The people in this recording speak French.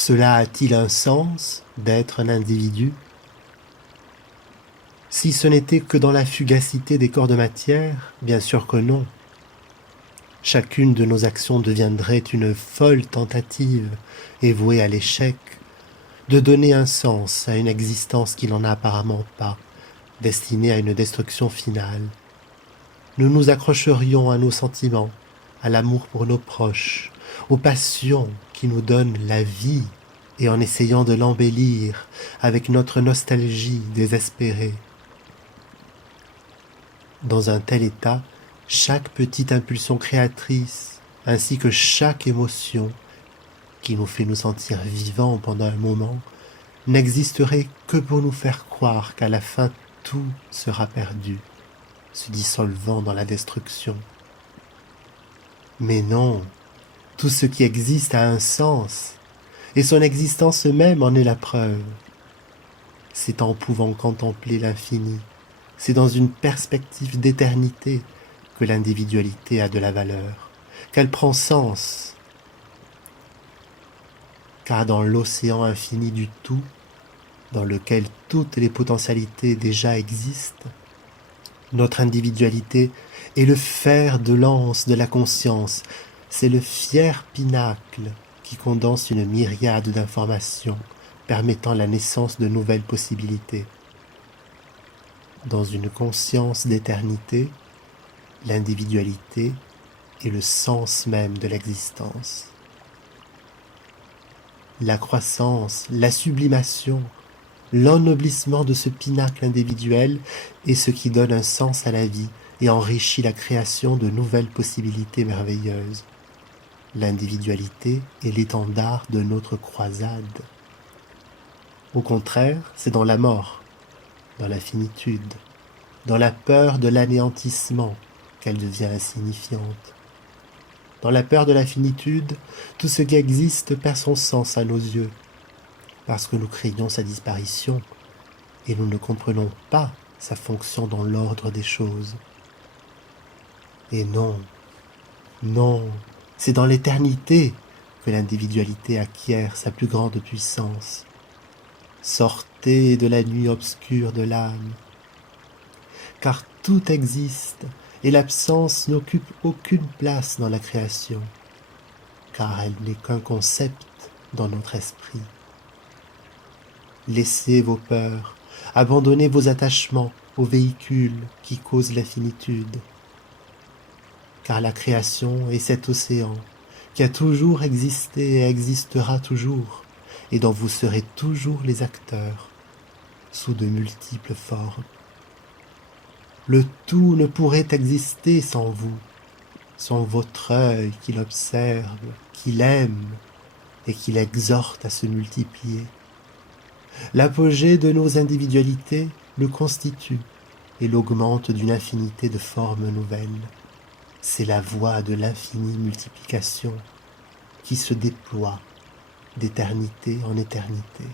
Cela a-t-il un sens d'être un individu? Si ce n'était que dans la fugacité des corps de matière, bien sûr que non. Chacune de nos actions deviendrait une folle tentative, et vouée à l'échec, de donner un sens à une existence qui n'en a apparemment pas, destinée à une destruction finale. Nous nous accrocherions à nos sentiments, à l'amour pour nos proches, aux passions qui nous donnent la vie, et en essayant de l'embellir avec notre nostalgie désespérée. Dans un tel état, chaque petite impulsion créatrice, ainsi que chaque émotion qui nous fait nous sentir vivants pendant un moment, n'existerait que pour nous faire croire qu'à la fin tout sera perdu, se dissolvant dans la destruction. Mais non, tout ce qui existe a un sens, et son existence même en est la preuve. C'est en pouvant contempler l'infini, c'est dans une perspective d'éternité que l'individualité a de la valeur, qu'elle prend sens. Car dans l'océan infini du tout, dans lequel toutes les potentialités déjà existent, notre individualité est le fer de lance de la conscience, c'est le fier pinacle qui condense une myriade d'informations permettant la naissance de nouvelles possibilités. Dans une conscience d'éternité, l'individualité est le sens même de l'existence. La croissance, la sublimation, l'ennoblissement de ce pinacle individuel est ce qui donne un sens à la vie et enrichit la création de nouvelles possibilités merveilleuses. L'individualité est l'étendard de notre croisade. Au contraire, c'est dans la mort, dans la finitude, dans la peur de l'anéantissement qu'elle devient insignifiante. Dans la peur de la finitude, tout ce qui existe perd son sens à nos yeux, parce que nous craignons sa disparition et nous ne comprenons pas sa fonction dans l'ordre des choses. Et non, non, c'est dans l'éternité que l'individualité acquiert sa plus grande puissance. Sortez de la nuit obscure de l'âme, car tout existe et l'absence n'occupe aucune place dans la création, car elle n'est qu'un concept dans notre esprit. Laissez vos peurs, abandonnez vos attachements aux véhicules qui causent la finitude, car la création est cet océan qui a toujours existé et existera toujours, et dont vous serez toujours les acteurs, sous de multiples formes. Le tout ne pourrait exister sans vous, sans votre œil qui l'observe, qui l'aime et qui l'exhorte à se multiplier. L'apogée de nos individualités le constitue et l'augmente d'une infinité de formes nouvelles. C'est la voie de l'infinie multiplication qui se déploie d'éternité en éternité.